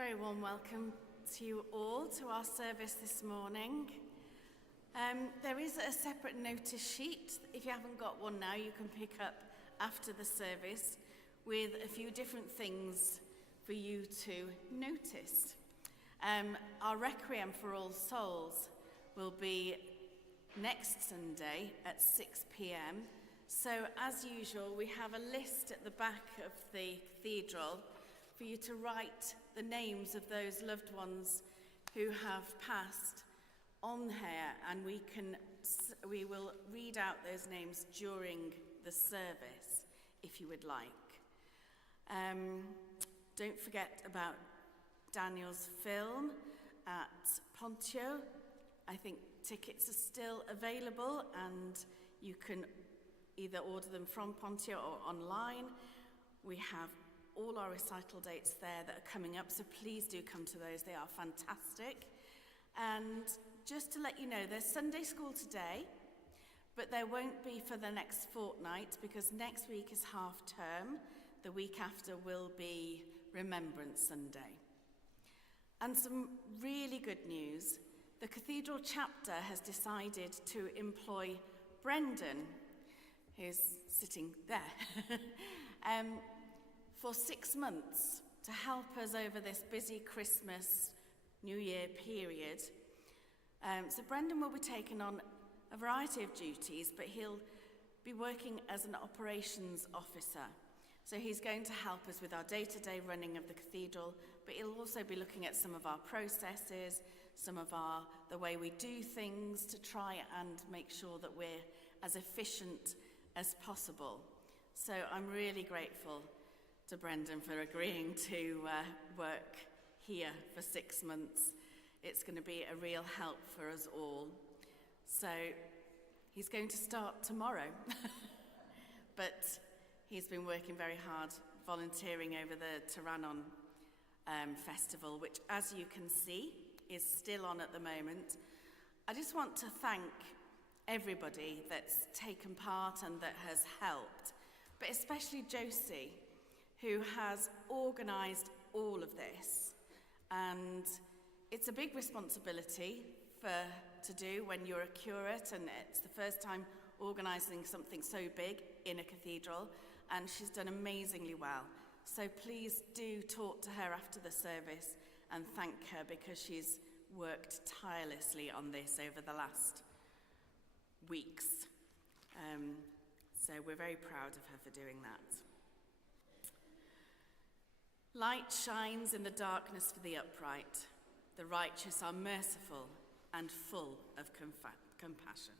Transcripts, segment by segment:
Very warm welcome to you all to our service this morning. There is a separate notice sheet. If you haven't got one now, you can pick up after the service with a few different things for you to notice. Our Requiem for All Souls will be next Sunday at 6 p.m. So as usual, we have a list at the back of the cathedral for you to write the names of those loved ones who have passed on here, and we will read out those names during the service if you would like. Don't forget about Daniel's film at Pontio. I think tickets are still available and you can either order them from Pontio or online. We have all our recital dates there that are coming up, so please do come to those. They are fantastic. And just to let you know, there's Sunday school today, but there won't be for the next fortnight because next week is half term. The week after will be Remembrance Sunday. And some really good news. The Cathedral chapter has decided to employ Brendan, who's sitting there, for 6 months to help us over this busy Christmas, New Year period. So Brendan will be taking on a variety of duties, but he'll be working as an operations officer. So he's going to help us with our day-to-day running of the cathedral, but he'll also be looking at some of our processes, the way we do things to try and make sure that we're as efficient as possible. So I'm really grateful to Brendan for agreeing to work here for 6 months. It's going to be a real help for us all. So he's going to start tomorrow, but he's been working very hard volunteering over the Tiranon festival, which, as you can see, is still on at the moment. I just want to thank everybody that's taken part and that has helped, but especially Josie, who has organised all of this. And it's a big responsibility to do when you're a curate, and it's the first time organising something so big in a cathedral, and she's done amazingly well. So please do talk to her after the service and thank her, because she's worked tirelessly on this over the last weeks. So we're very proud of her for doing that. Light shines in the darkness for the upright. The righteous are merciful and full of compassion.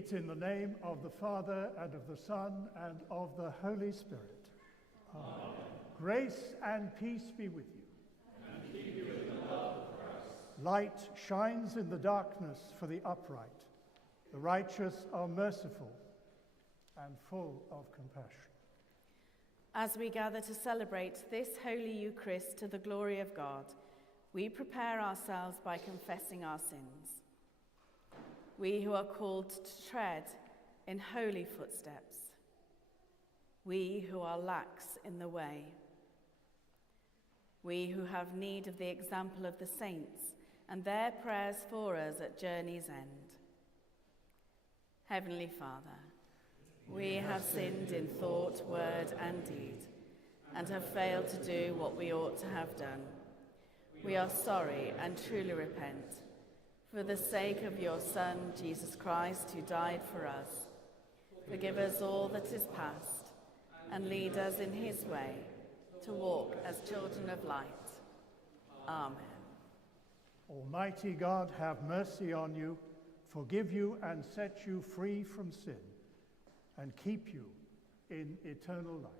meet in the name of the Father, and of the Son, and of the Holy Spirit. Amen. Grace and peace be with you. And keep you in the love of Christ. Light shines in the darkness for the upright. The righteous are merciful and full of compassion. As we gather to celebrate this Holy Eucharist to the glory of God, we prepare ourselves by confessing our sins. We who are called to tread in holy footsteps. We who are lax in the way. We who have need of the example of the saints and their prayers for us at journey's end. Heavenly Father, we have sinned in thought, word, and deed, and have failed to do what we ought to have done. We are sorry and truly repent. For the sake of your Son, Jesus Christ, who died for us, forgive us all that is past, and lead us in his way, to walk as children of light. Amen. Almighty God, have mercy on you, forgive you and set you free from sin, and keep you in eternal life.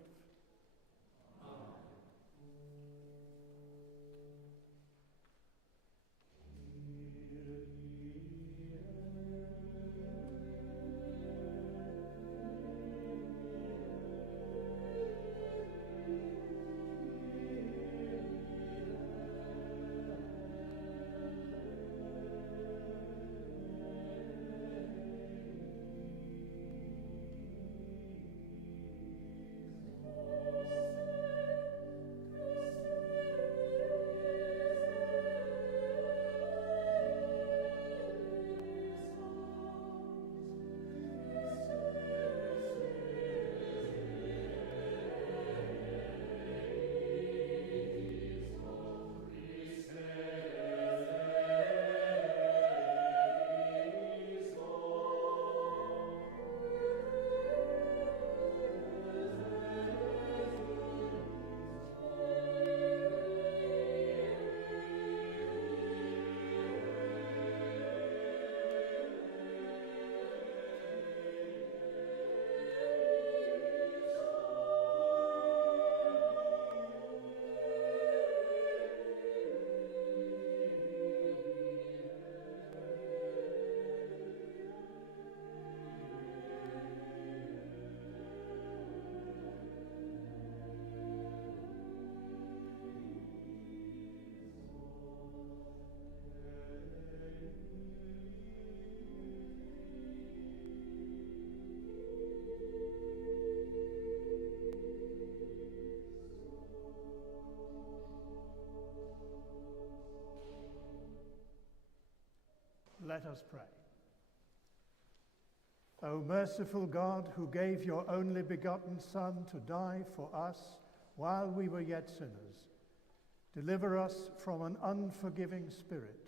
Let us pray. O merciful God, who gave your only begotten Son to die for us while we were yet sinners, deliver us from an unforgiving spirit,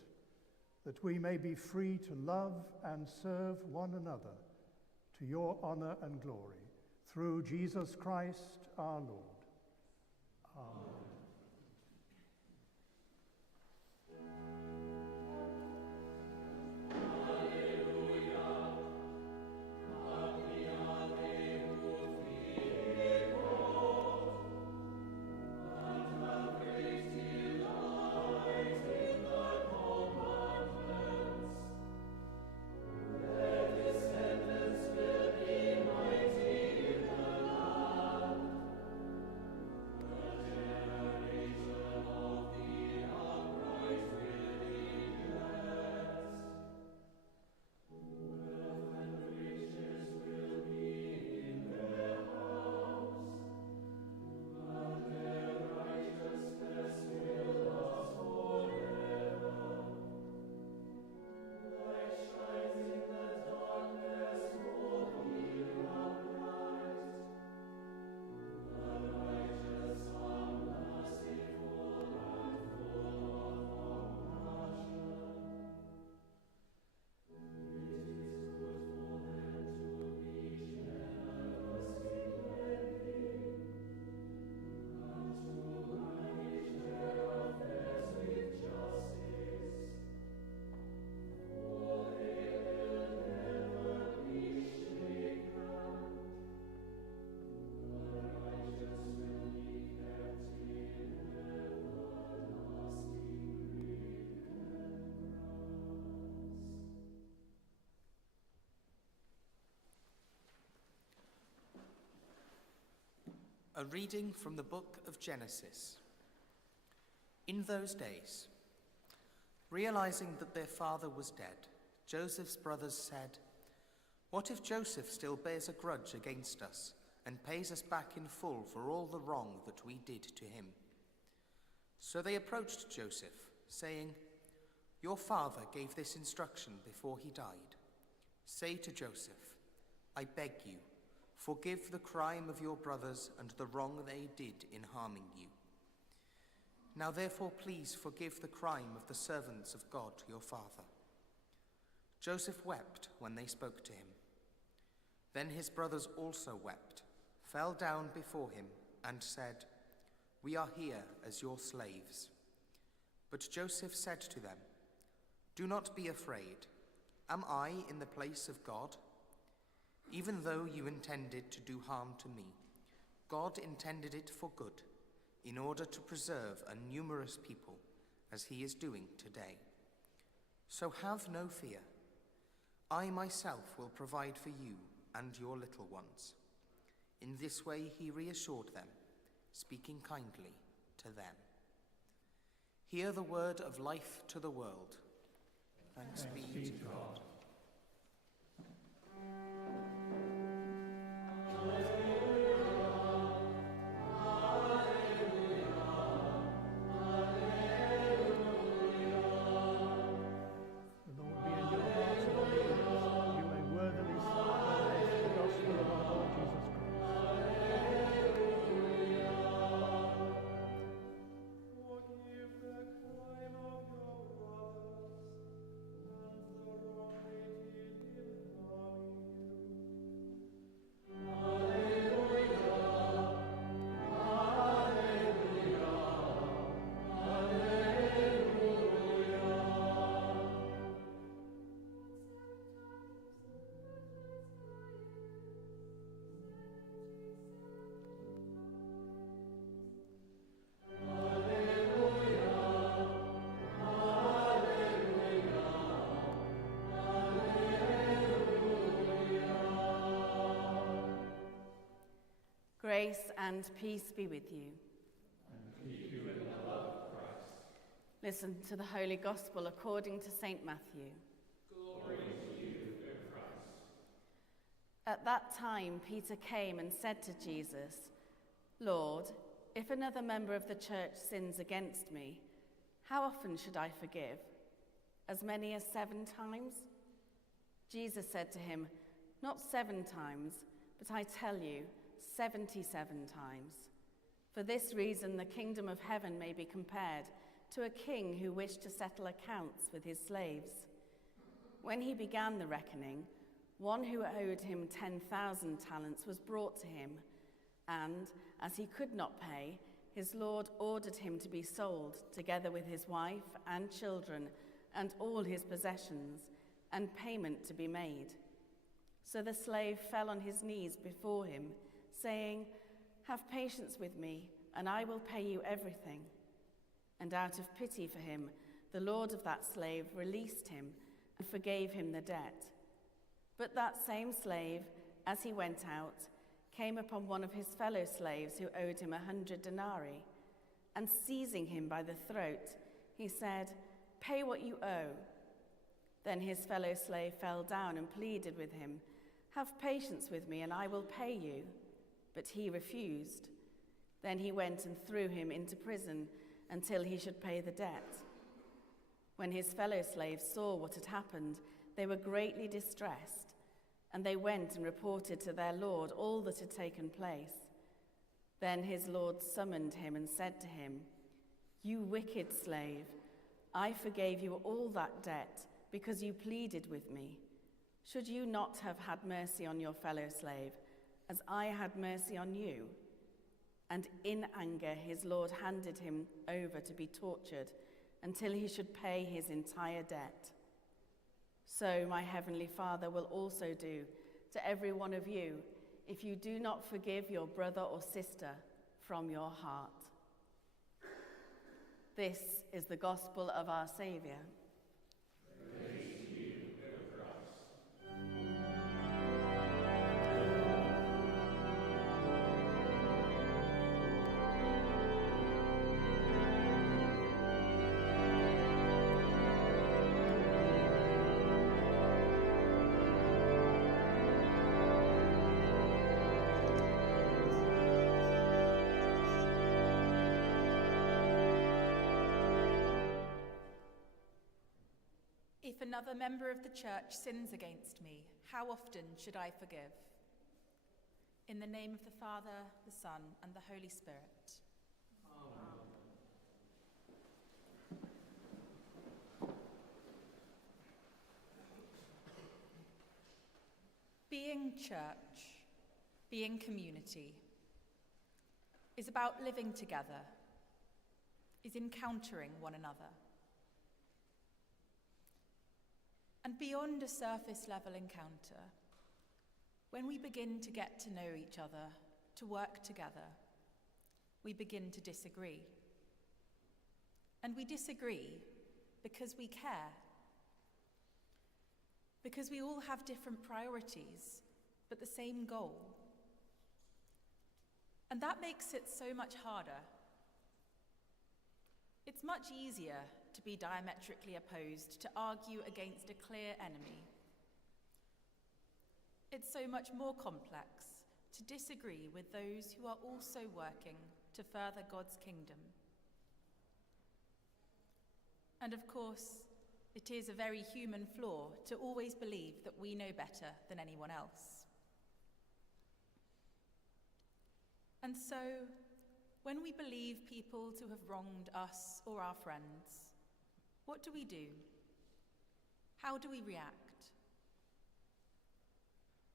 that we may be free to love and serve one another to your honor and glory, through Jesus Christ our Lord. Amen. A reading from the book of Genesis. In those days, realizing that their father was dead, Joseph's brothers said, "What if Joseph still bears a grudge against us and pays us back in full for all the wrong that we did to him?" So they approached Joseph, saying, "Your father gave this instruction before he died. Say to Joseph, 'I beg you, forgive the crime of your brothers and the wrong they did in harming you. Now therefore please forgive the crime of the servants of God your father.'" Joseph wept when they spoke to him. Then his brothers also wept, fell down before him, and said, "We are here as your slaves." But Joseph said to them, "Do not be afraid. Am I in the place of God? Even though you intended to do harm to me, God intended it for good, in order to preserve a numerous people, as he is doing today. So have no fear. I myself will provide for you and your little ones." In this way he reassured them, speaking kindly to them. Hear the word of life to the world. Thanks be to God. Grace and peace be with you. And keep you in the love of Christ. Listen to the Holy Gospel according to St. Matthew. Glory to you, O Christ. At that time, Peter came and said to Jesus, "Lord, if another member of the church sins against me, how often should I forgive? As many as 7 times?" Jesus said to him, "Not 7 times, but I tell you, 77 times. For this reason, the kingdom of heaven may be compared to a king who wished to settle accounts with his slaves. When he began the reckoning, one who owed him 10,000 talents was brought to him, and as he could not pay, his lord ordered him to be sold, together with his wife and children and all his possessions, and payment to be made. So the slave fell on his knees before him, saying, 'Have patience with me, and I will pay you everything.' And out of pity for him, the lord of that slave released him and forgave him the debt. But that same slave, as he went out, came upon one of his fellow slaves who owed him 100 denarii, and seizing him by the throat, he said, 'Pay what you owe.' Then his fellow slave fell down and pleaded with him, 'Have patience with me, and I will pay you.' But he refused. Then he went and threw him into prison until he should pay the debt. When his fellow slaves saw what had happened, they were greatly distressed, and they went and reported to their lord all that had taken place. Then his lord summoned him and said to him, 'You wicked slave, I forgave you all that debt because you pleaded with me. Should you not have had mercy on your fellow slave, as I had mercy on you?' And in anger his lord handed him over to be tortured until he should pay his entire debt. So my heavenly Father will also do to every one of you if you do not forgive your brother or sister from your heart." This is the gospel of our Saviour. Praise to you, O Christ. If another member of the church sins against me, how often should I forgive? In the name of the Father, the Son, and the Holy Spirit. Amen. Being church, being community, is about living together, is encountering one another. And beyond a surface level encounter, when we begin to get to know each other, to work together, we begin to disagree. And we disagree because we care. Because we all have different priorities, but the same goal. And that makes it so much harder. It's much easier to be diametrically opposed, to argue against a clear enemy. It's so much more complex to disagree with those who are also working to further God's kingdom. And of course, it is a very human flaw to always believe that we know better than anyone else. And so, when we believe people to have wronged us or our friends, what do we do? How do we react?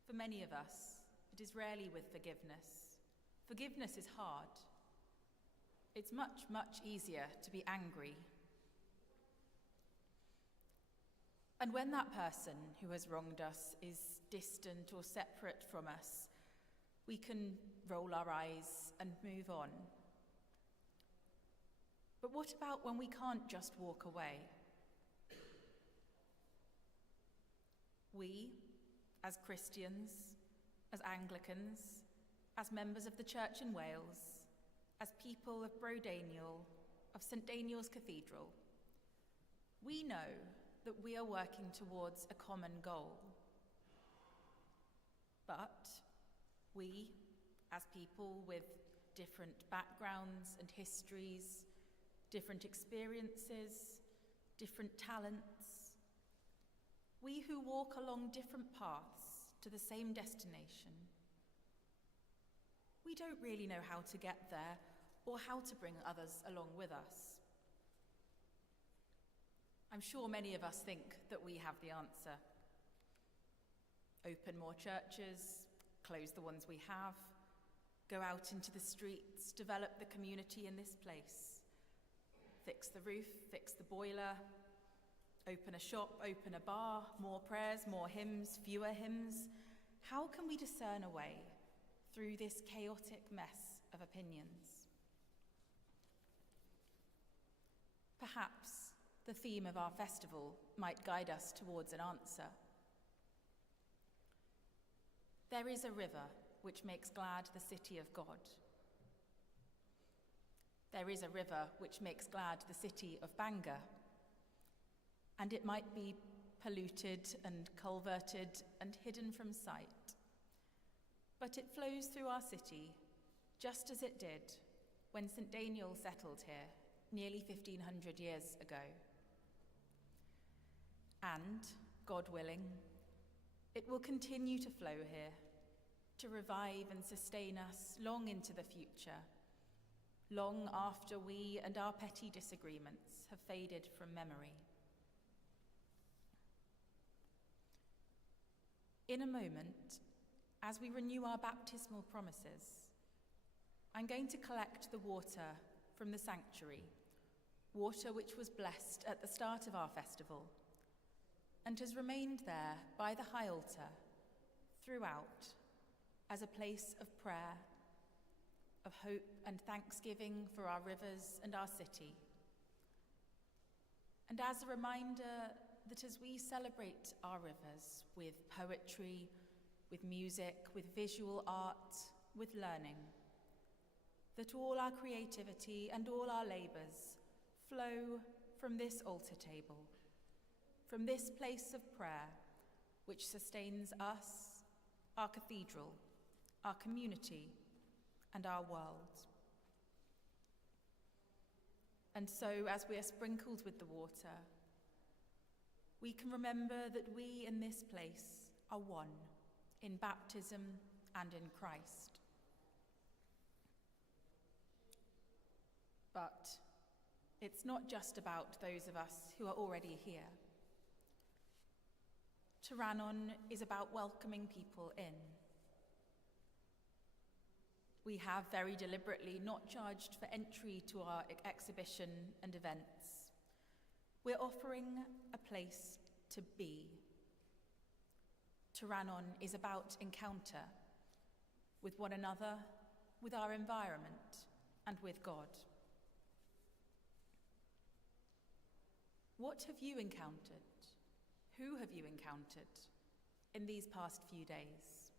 For many of us, it is rarely with forgiveness. Forgiveness is hard. It's much, much easier to be angry. And when that person who has wronged us is distant or separate from us, we can roll our eyes and move on. But what about when we can't just walk away? We, as Christians, as Anglicans, as members of the Church in Wales, as people of Brodaniel, of St Daniel's Cathedral, we know that we are working towards a common goal. But we, as people with different backgrounds and histories, different experiences, different talents, we who walk along different paths to the same destination, we don't really know how to get there or how to bring others along with us. I'm sure many of us think that we have the answer. Open more churches, close the ones we have, go out into the streets, develop the community in this place, fix the roof, fix the boiler, open a shop, open a bar, more prayers, more hymns, fewer hymns. How can we discern a way through this chaotic mess of opinions? Perhaps the theme of our festival might guide us towards an answer. There is a river which makes glad the city of God. There is a river which makes glad the city of Bangor. And it might be polluted and culverted and hidden from sight. But it flows through our city, just as it did when St Daniel settled here nearly 1,500 years ago. And, God willing, it will continue to flow here, to revive and sustain us long into the future, long after we and our petty disagreements have faded from memory. In a moment, as we renew our baptismal promises, I'm going to collect the water from the sanctuary, water which was blessed at the start of our festival, and has remained there by the high altar throughout as a place of prayer, of hope and thanksgiving for our rivers and our city. And as a reminder that as we celebrate our rivers with poetry, with music, with visual art, with learning, that all our creativity and all our labours flow from this altar table, from this place of prayer, which sustains us, our cathedral, our community, and our world. And so, as we are sprinkled with the water, we can remember that we in this place are one in baptism and in Christ. But it's not just about those of us who are already here. Tyrannon is about welcoming people in. We have very deliberately not charged for entry to our exhibition and events. We're offering a place to be. Tyrannon is about encounter with one another, with our environment, and with God. What have you encountered? Who have you encountered in these past few days?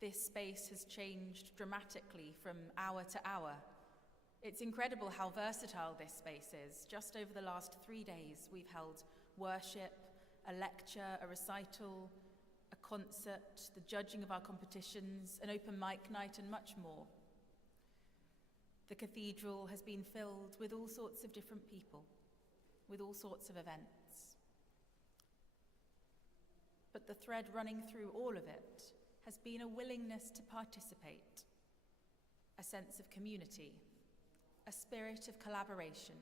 This space has changed dramatically from hour to hour. It's incredible how versatile this space is. Just over the last 3 days, we've held worship, a lecture, a recital, a concert, the judging of our competitions, an open mic night, and much more. The cathedral has been filled with all sorts of different people, with all sorts of events. But the thread running through all of it has been a willingness to participate, a sense of community, a spirit of collaboration.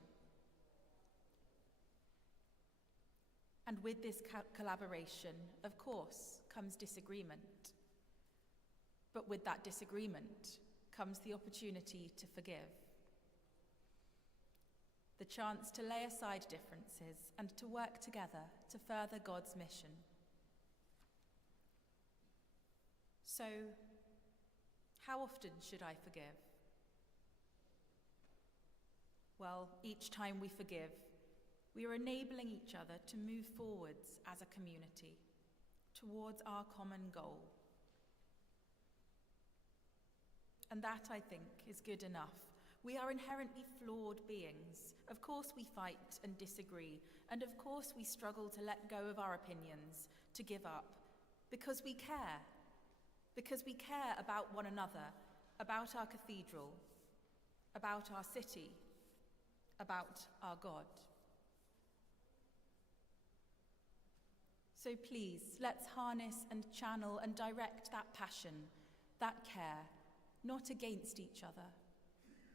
And with this collaboration, of course, comes disagreement. But with that disagreement comes the opportunity to forgive. The chance to lay aside differences and to work together to further God's mission. So, how often should I forgive? Well, each time we forgive, we are enabling each other to move forwards as a community towards our common goal. And that, I think, is good enough. We are inherently flawed beings. Of course we fight and disagree, and of course we struggle to let go of our opinions, to give up, because we care. Because we care about one another, about our cathedral, about our city, about our God. So please, let's harness and channel and direct that passion, that care, not against each other,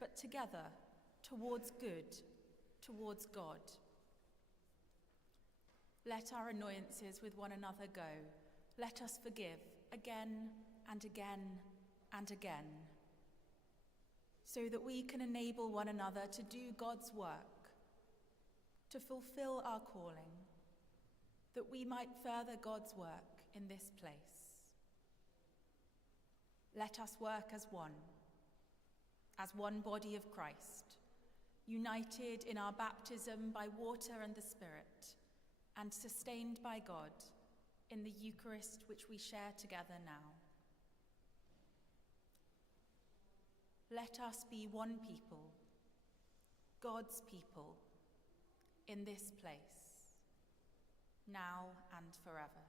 but together, towards good, towards God. Let our annoyances with one another go. Let us forgive again and again and again, so that we can enable one another to do God's work, to fulfill our calling, that we might further God's work in this place. Let us work as one body of Christ, united in our baptism by water and the Spirit, and sustained by God in the Eucharist which we share together now. Let us be one people, God's people, in this place, now and forever.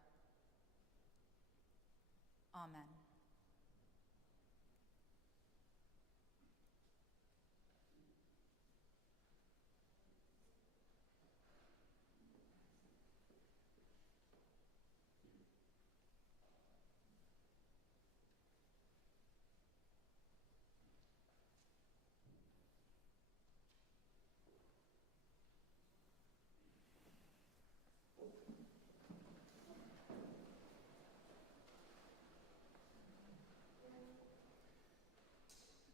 Amen.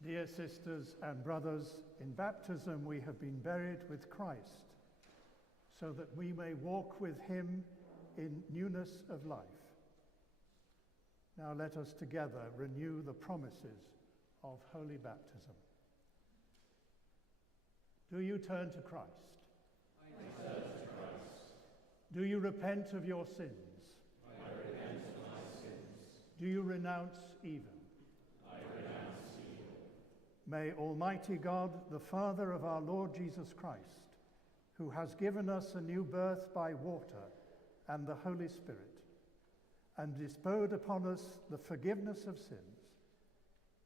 Dear sisters and brothers, in baptism we have been buried with Christ, so that we may walk with him in newness of life. Now let us together renew the promises of holy baptism. Do you turn to Christ? I turn to Christ. Do you repent of your sins? I repent of my sins. Do you renounce evil? I renounce evil. May Almighty God, the Father of our Lord Jesus Christ, who has given us a new birth by water and the Holy Spirit, and bestowed upon us the forgiveness of sins,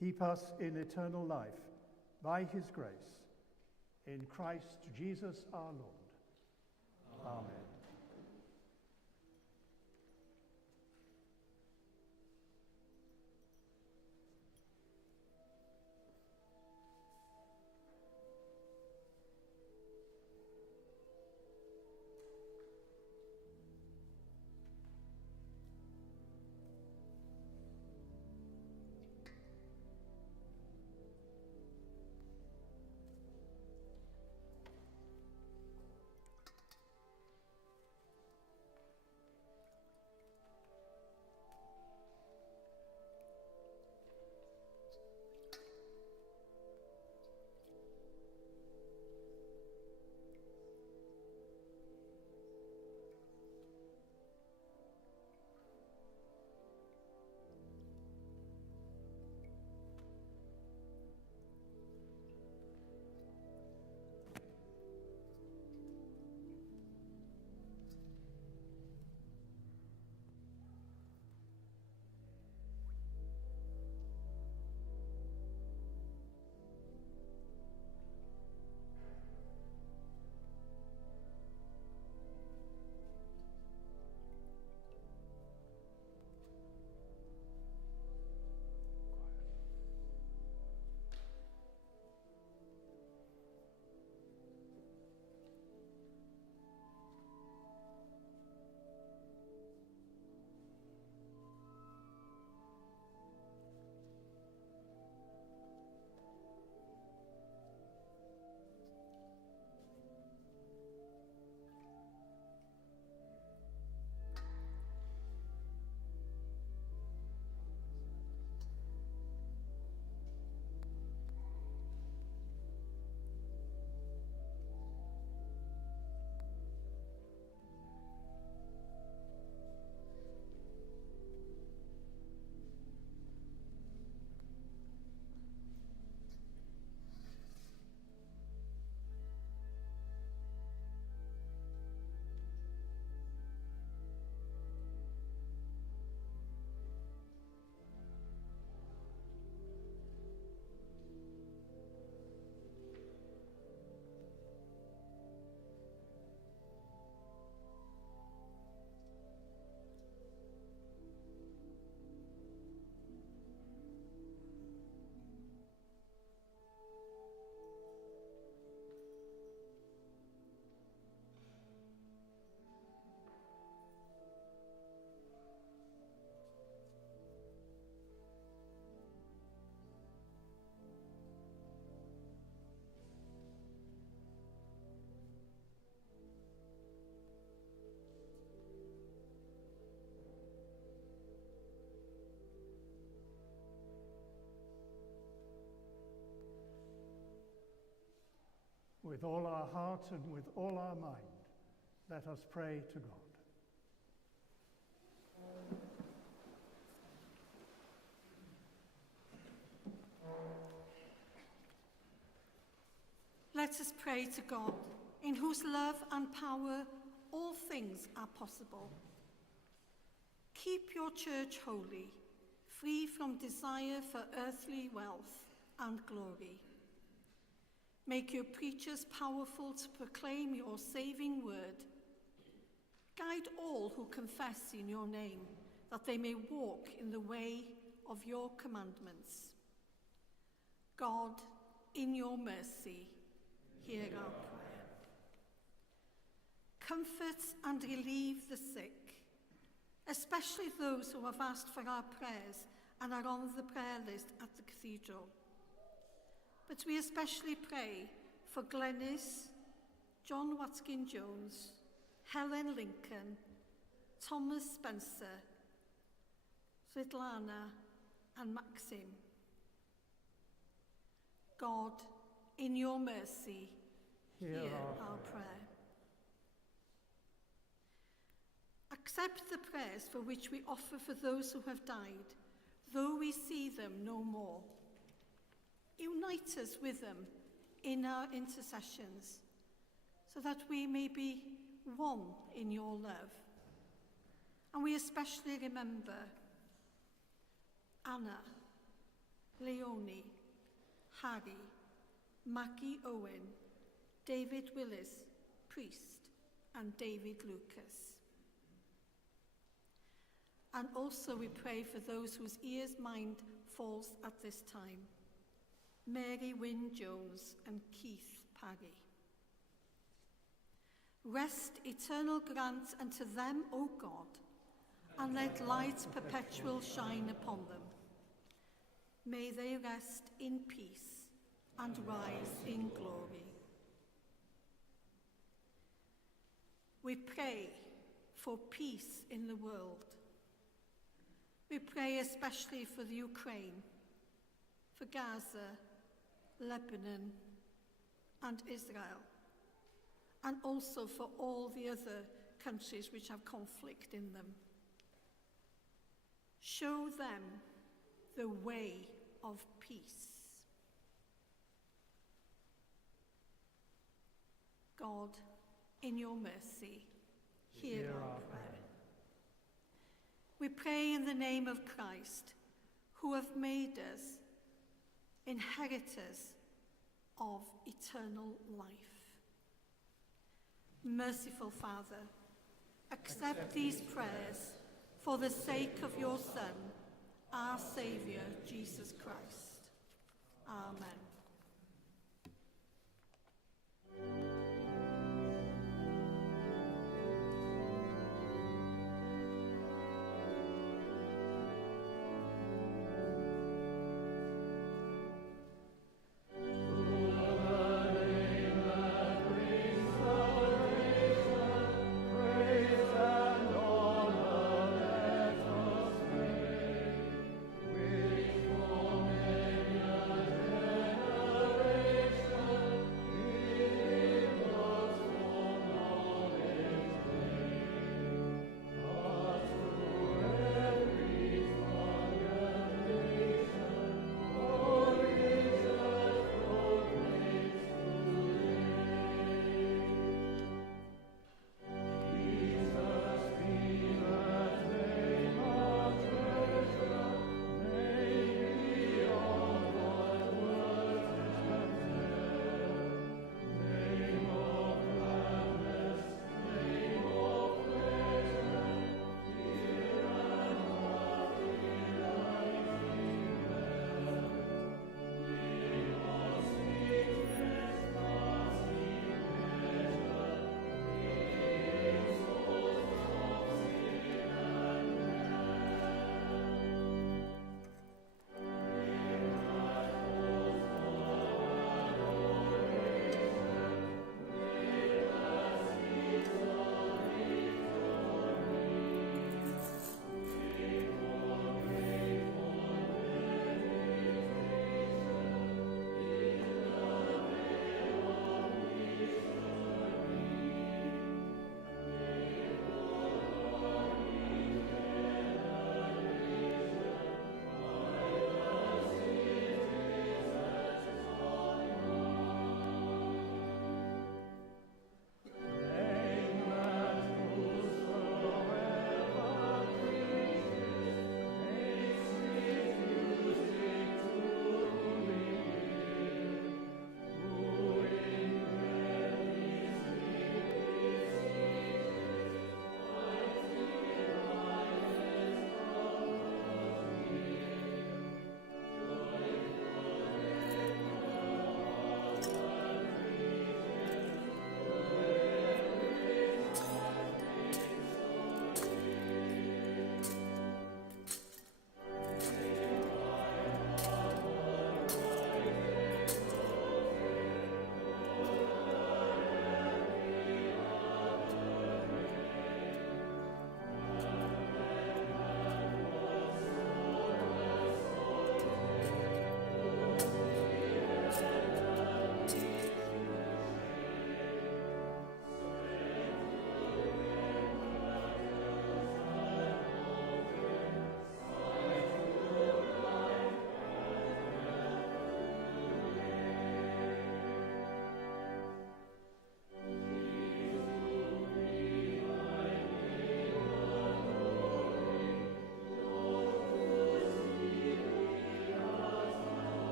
keep us in eternal life by his grace, In Christ Jesus our Lord. Amen. With all our heart and with all our mind, let us pray to God. Let us pray to God, in whose love and power all things are possible. Keep your church holy, free from desire for earthly wealth and glory. Make your preachers powerful to proclaim your saving word. Guide all who confess in your name, that they may walk in the way of your commandments. God, in your mercy, hear our prayer. Comfort and relieve the sick, especially those who have asked for our prayers and are on the prayer list at the cathedral. But we especially pray for Glenys, John Watkin-Jones, Helen Lincoln, Thomas Spencer, Svetlana and Maxim. God, in your mercy, hear our prayer. Accept the prayers for which we offer for those who have died, though we see them no more. Unite us with them in our intercessions, so that we may be one in your love. And we especially remember Anna, Leonie, Harry, Maggie Owen, David Willis, priest, and David Lucas. And also we pray for those whose ears mind falls at this time. Mary Wynne Jones and Keith Parry. Rest eternal grant unto them, O God, and let light perpetual shine upon them. May they rest in peace and rise in glory. We pray for peace in the world. We pray especially for the Ukraine, for Gaza, Lebanon, and Israel, and also for all the other countries which have conflict in them. Show them the way of peace. God, in your mercy, hear our prayer. We pray in the name of Christ, who have made us inheritors of eternal life. Merciful Father, accept these prayers for the sake of your Son, our Saviour, Jesus Christ. Amen.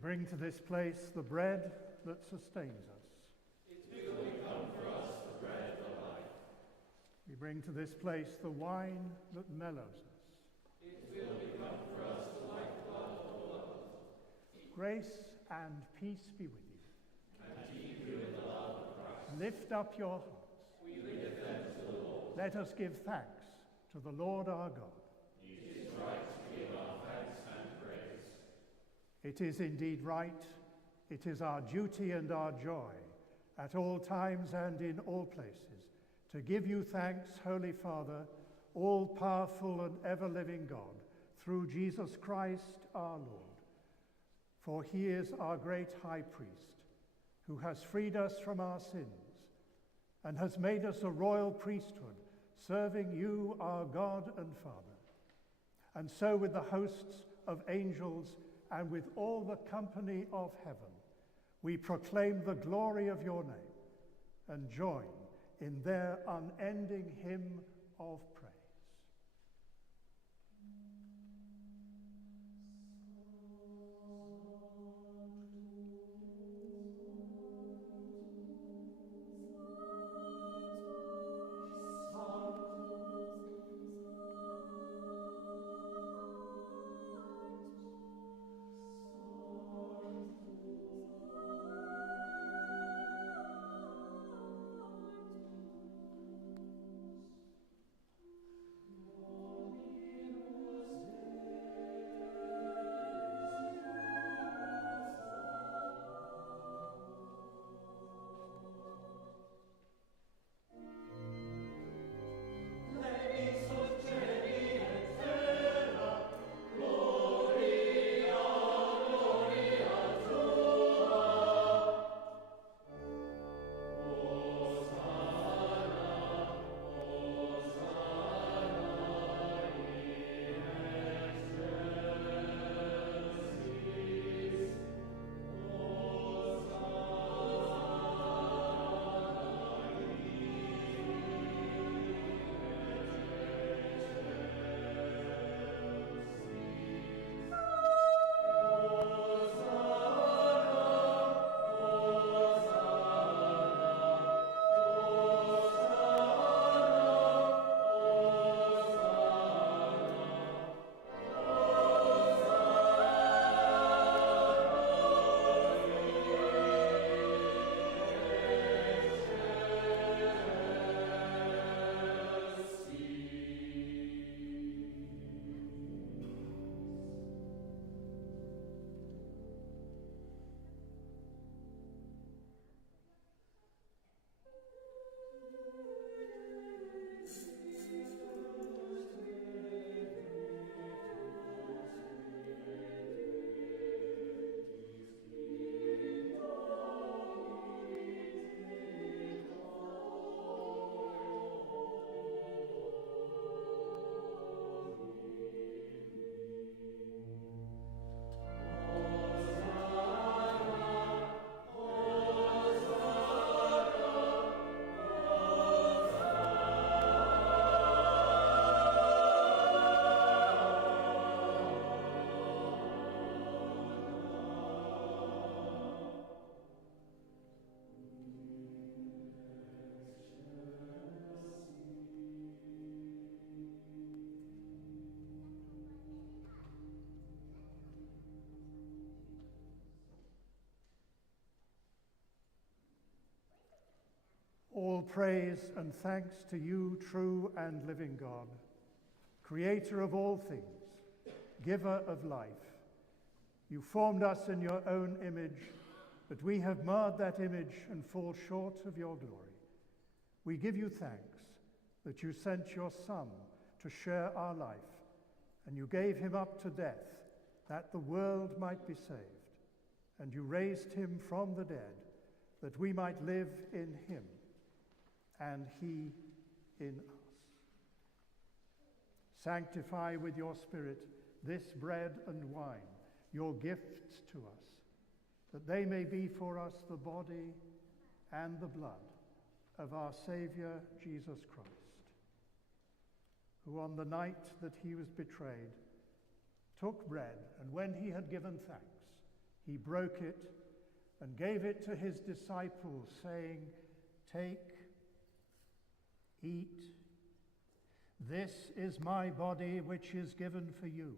bring to this place the bread that sustains us. It will become for us the bread of life. We bring to this place the wine that mellows us. It will become for us the lifeblood of the world. Grace and peace be with you. And to you in the love of Christ. Lift up your hearts. We lift them to the Lord. Let us give thanks to the Lord our God. It is right to give our thanks and praise. It is indeed right. It is our duty and our joy at all times and in all places to give you thanks, Holy Father, all-powerful and ever-living God, through Jesus Christ our Lord. For he is our great high priest, who has freed us from our sins and has made us a royal priesthood, serving you, our God and Father. And so with the hosts of angels and with all the company of heaven, we proclaim the glory of your name and join in their unending hymn of praise. All praise and thanks to you, true and living God, creator of all things, giver of life. You formed us in your own image, but we have marred that image and fall short of your glory. We give you thanks that you sent your Son to share our life, and you gave him up to death that the world might be saved, and you raised him from the dead that we might live in him and he in us. Sanctify with your Spirit this bread and wine, your gifts to us, that they may be for us the body and the blood of our Saviour Jesus Christ, who on the night that he was betrayed took bread, and when he had given thanks, he broke it and gave it to his disciples, saying, "Take, eat. This is my body which is given for you.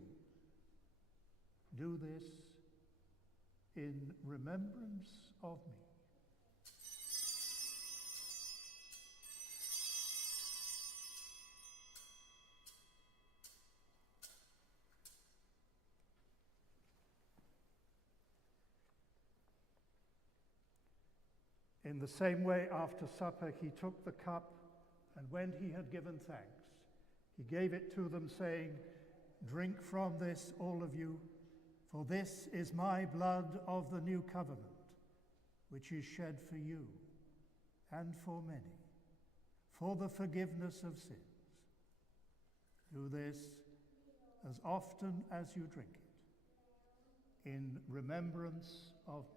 Do this in remembrance of me." In the same way, after supper, he took the cup, and when he had given thanks, he gave it to them, saying, "Drink from this, all of you, for this is my blood of the new covenant, which is shed for you and for many, for the forgiveness of sins. Do this as often as you drink it, in remembrance of me."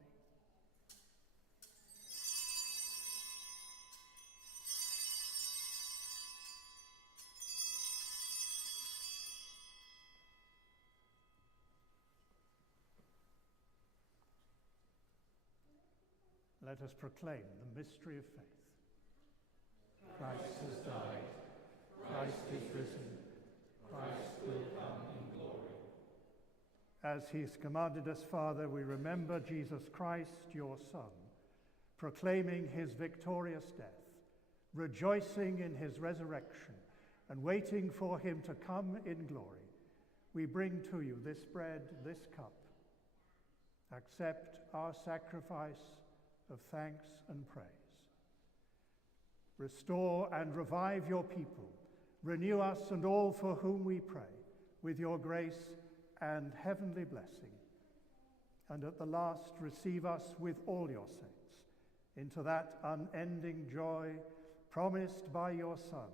Let us proclaim the mystery of faith. Christ has died. Christ is risen. Christ will come in glory. As he has commanded us, Father, we remember Jesus Christ, your Son, proclaiming his victorious death, rejoicing in his resurrection, and waiting for him to come in glory. We bring to you this bread, this cup. Accept our sacrifice of thanks and praise. Restore and revive your people. Renew us and all for whom we pray, with your grace and heavenly blessing. And at the last, receive us with all your saints into that unending joy promised by your Son,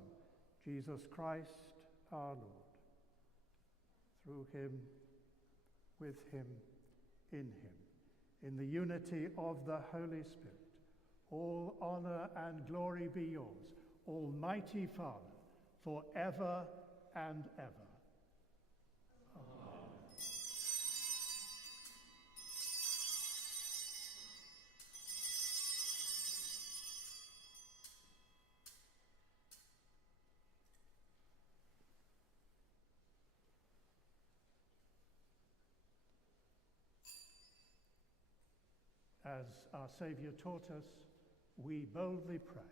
Jesus Christ our Lord. Through him, with him, in the unity of the Holy Spirit, all honor and glory be yours, Almighty Father, forever and ever. Amen. As our Saviour taught us, we boldly pray.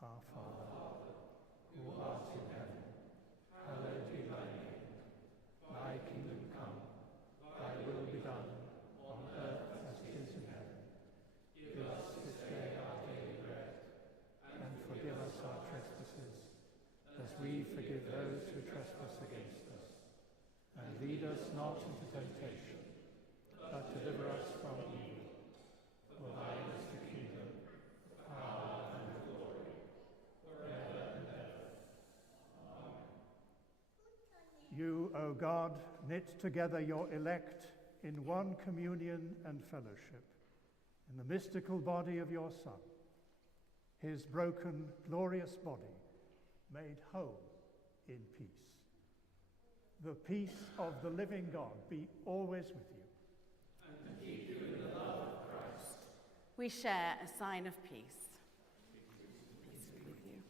Our Father, who art in heaven, hallowed be thy name. Thy kingdom come, thy will be done, on earth as it is in heaven. Give us this day our daily bread, and forgive us our trespasses, as we forgive those who trespass against us. And lead us not into temptation, but deliver us from evil. For thine is the kingdom, the power, and the glory, forever and ever. Amen. You, O God, knit together your elect in one communion and fellowship, in the mystical body of your Son, his broken, glorious body, made whole in peace. The peace of the living God be always with you. And to keep you in the love of Christ. We share a sign of peace. Peace be with you.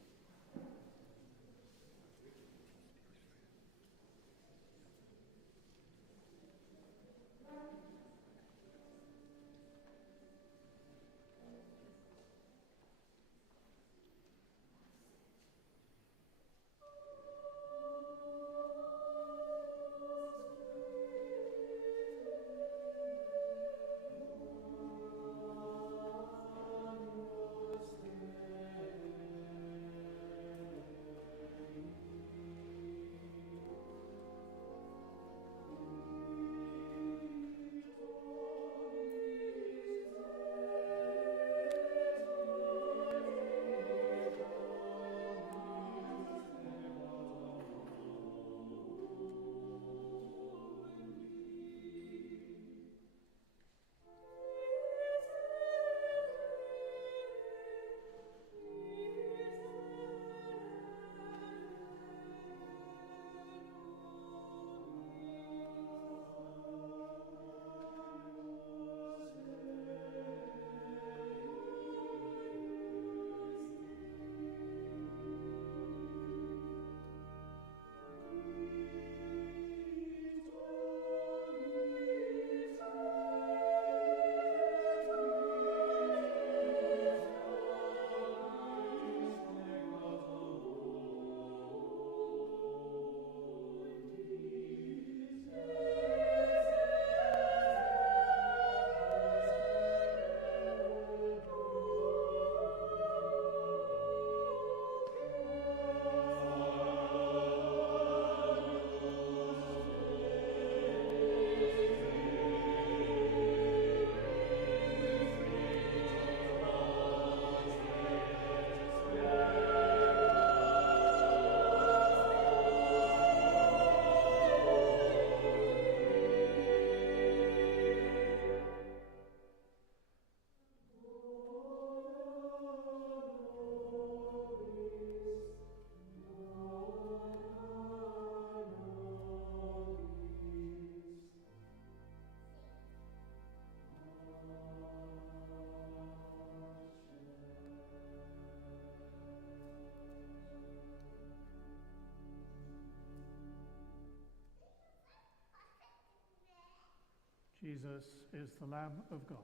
Jesus is the Lamb of God,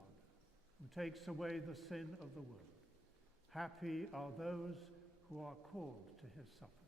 who takes away the sin of the world. Happy are those who are called to his supper.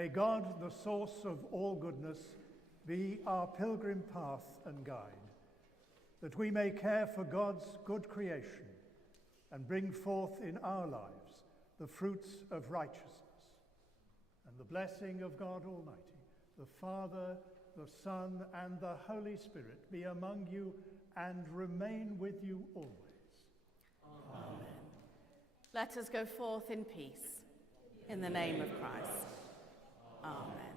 May God, the source of all goodness, be our pilgrim path and guide, that we may care for God's good creation and bring forth in our lives the fruits of righteousness. And the blessing of God Almighty, the Father, the Son, and the Holy Spirit be among you and remain with you always. Amen. Let us go forth in peace. In the name of Christ. Amen.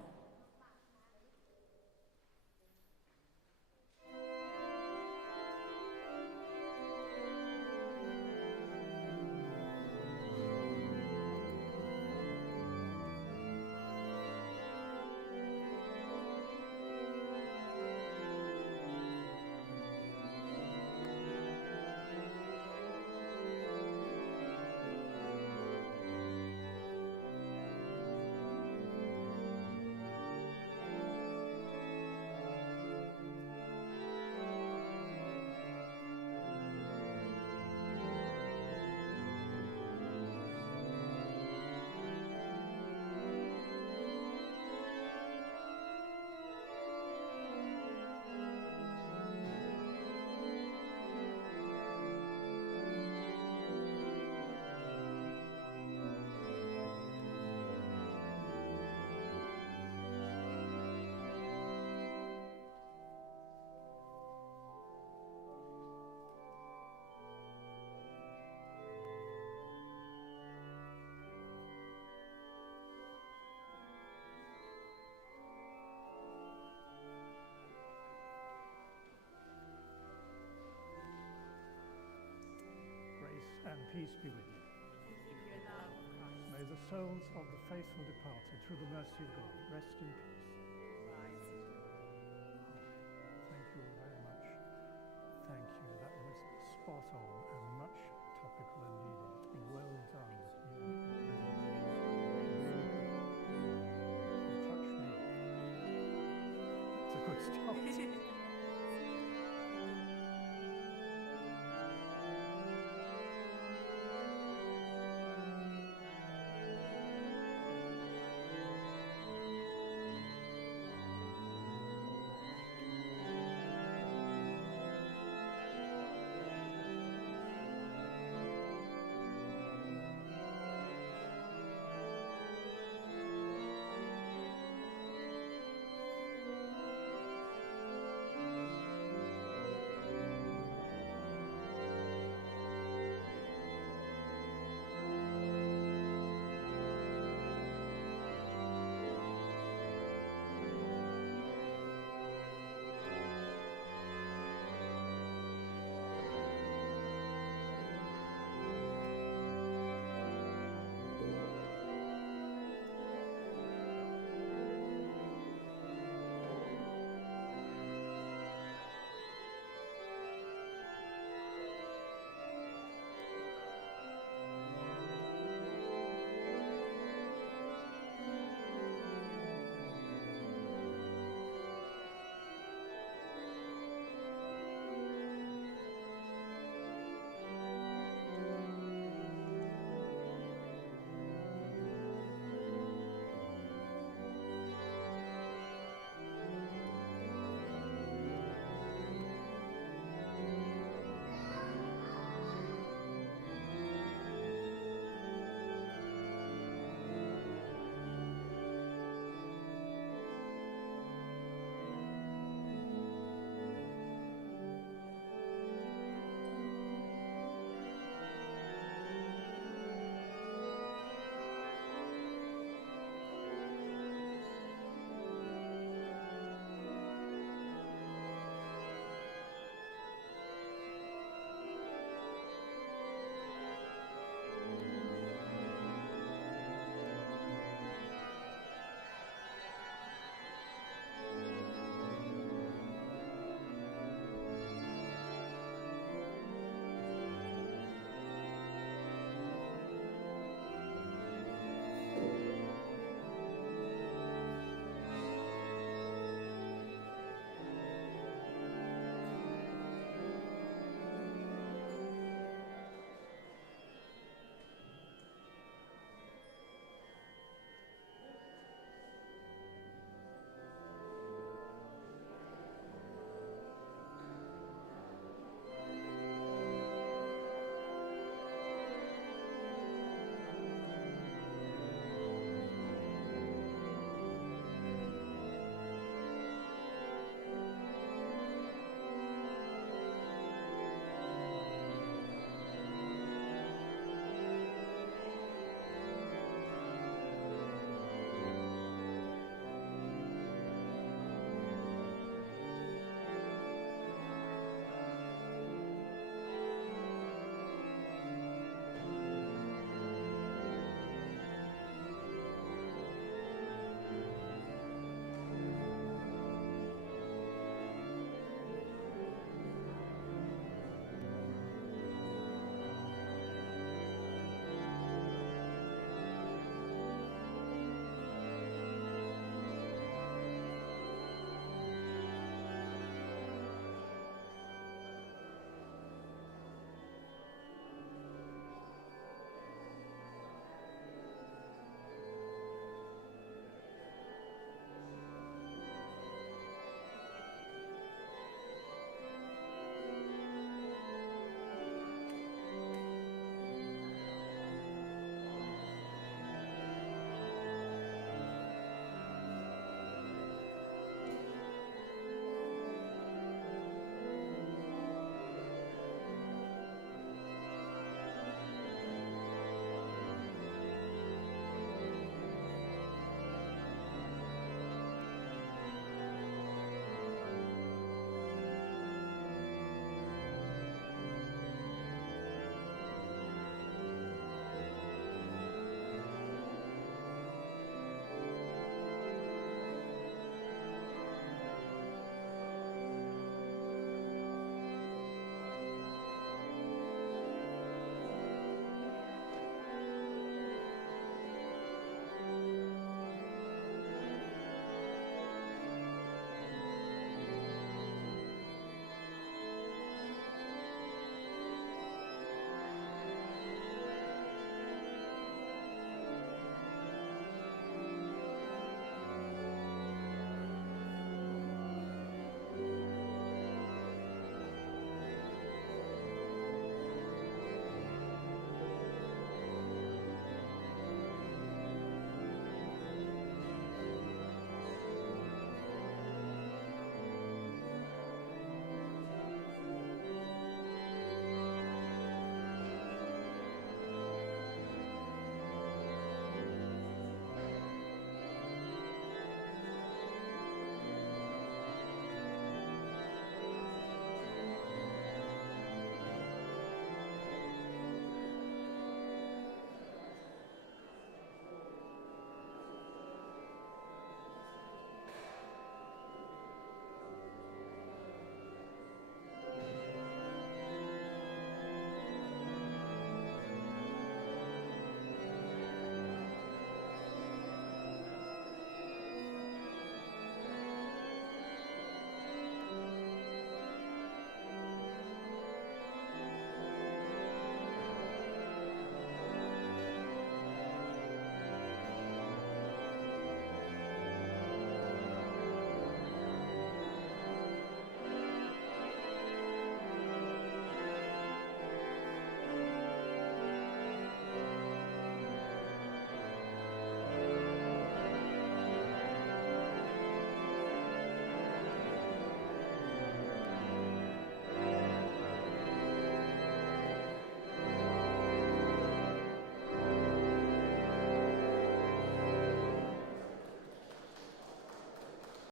And peace be with you. May the souls of the faithful departed, through the mercy of God, rest in peace. Thank you all very much. Thank you. That was spot on and much topical and needed. Well done. You touch me. It's a good start.